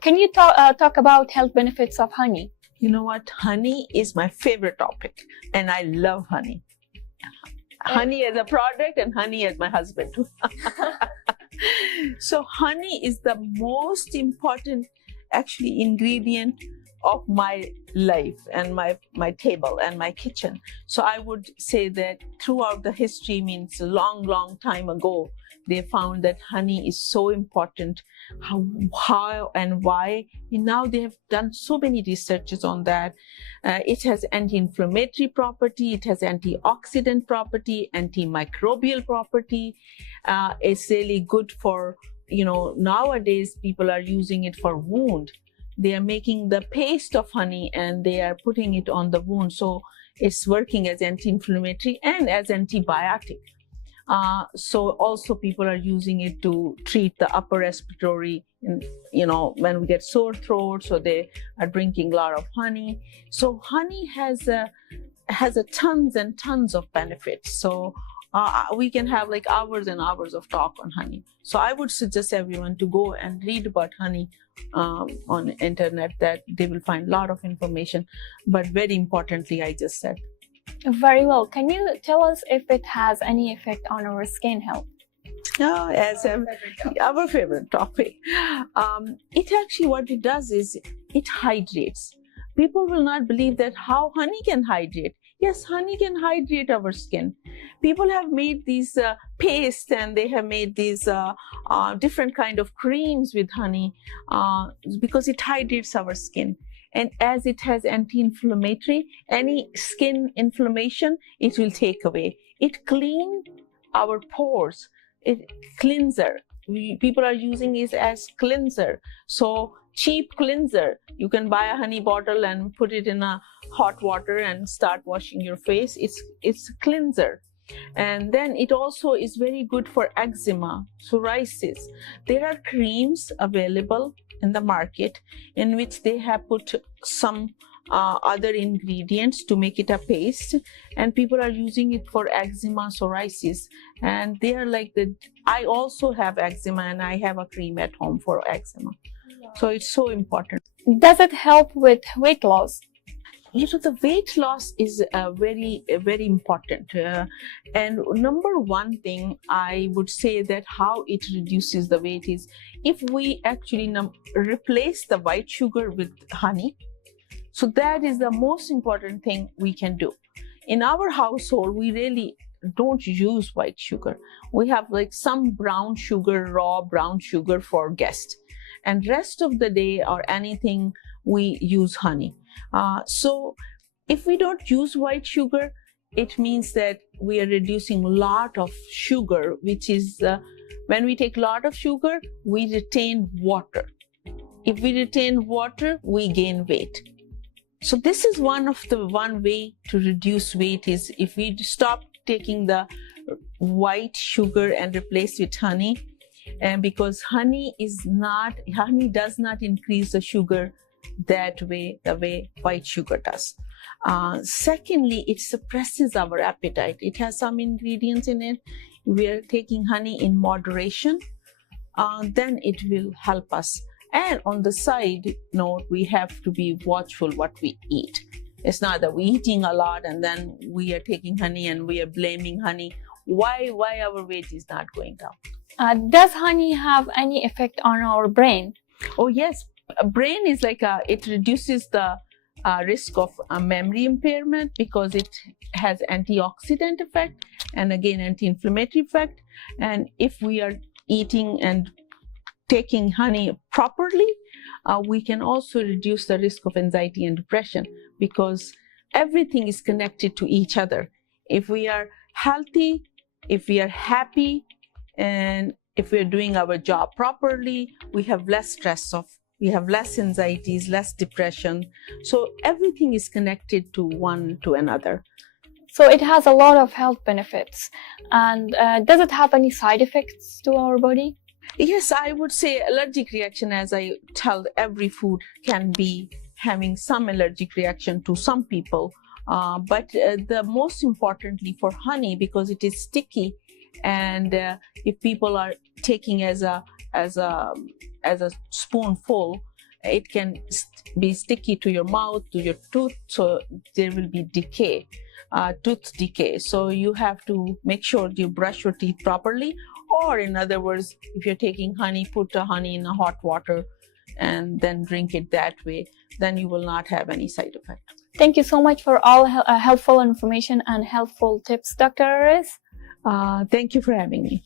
Can you talk about health benefits of honey? You know what? Honey is my favorite topic, and I love honey. Honey as a product and honey as my husband. So honey is the most important actually ingredient of my life and my table and my kitchen. So I would say that throughout the history, means a long time ago, they found that honey is so important. How and why? And now they have done so many researches on that. It has anti-inflammatory property, it has antioxidant property, antimicrobial property. It's really good for, nowadays people are using it for wound. They are making the paste of honey and they are putting it on the wound. So it's working as anti-inflammatory and as antibiotic. So also people are using it to treat the upper respiratory, when we get sore throat, so they are drinking a lot of honey. So honey has a tons and tons of benefits. So we can have like hours and hours of talk on honey. So I would suggest everyone to go and read about honey on internet, that they will find a lot of information. But very importantly, I just said. Very well. Can you tell us if it has any effect on our skin health? Oh, as our favorite topic. It actually, what it does is it hydrates. People will not believe that how honey can hydrate. Yes, honey can hydrate our skin. People have made these paste, and they have made these different kind of creams with honey because it hydrates our skin. And as it has anti-inflammatory, any skin inflammation, it will take away. It cleans our pores. It cleanser. People are using it as cleanser. So cheap cleanser. You can buy a honey bottle and put it in a hot water and start washing your face. It's a cleanser. And then it also is very good for eczema, psoriasis. There are creams available in the market in which they have put some other ingredients to make it a paste, and people are using it for eczema, psoriasis, and they are like I also have eczema and I have a cream at home for eczema. So it's so important. Does it help with weight loss? The weight loss is very important, and number one thing I would say that how it reduces the weight is if we actually replace the white sugar with honey. So that is the most important thing we can do. In our household, we really don't use white sugar. We have like some brown sugar, raw brown sugar for guests, and rest of the day or anything we use honey. So if we don't use white sugar, it means that we are reducing a lot of sugar, which is when we take a lot of sugar, we retain water. If we retain water, we gain weight. So this is one way to reduce weight is if we stop taking the white sugar and replace with honey, and because honey does not increase the sugar that way, the way white sugar does. Secondly, it suppresses our appetite. It has some ingredients in it. We are taking honey in moderation, then it will help us. And on the side note, we have to be watchful what we eat. It's not that we're eating a lot and then we are taking honey and we are blaming honey. Why our weight is not going down? Does honey have any effect on our brain? Oh yes, brain is like it reduces the risk of memory impairment because it has antioxidant effect and again anti-inflammatory effect. And if we are eating and taking honey properly, we can also reduce the risk of anxiety and depression because everything is connected to each other. If we are healthy, if we are happy, and if we are doing our job properly, we have less stress we have less anxieties, less depression. So everything is connected to one to another. So it has a lot of health benefits. And does it have any side effects to our body? Yes, I would say allergic reaction, as I tell, every food can be having some allergic reaction to some people. But the most importantly for honey, because it is sticky, and if people are taking as as a spoonful, it can be sticky to your mouth, to your tooth, so there will be decay, tooth decay. So you have to make sure you brush your teeth properly, or in other words, if you're taking honey, put the honey in a hot water and then drink it that way, then you will not have any side effect. Thank you so much for all helpful information and helpful tips, Dr. Aris. Thank you for having me.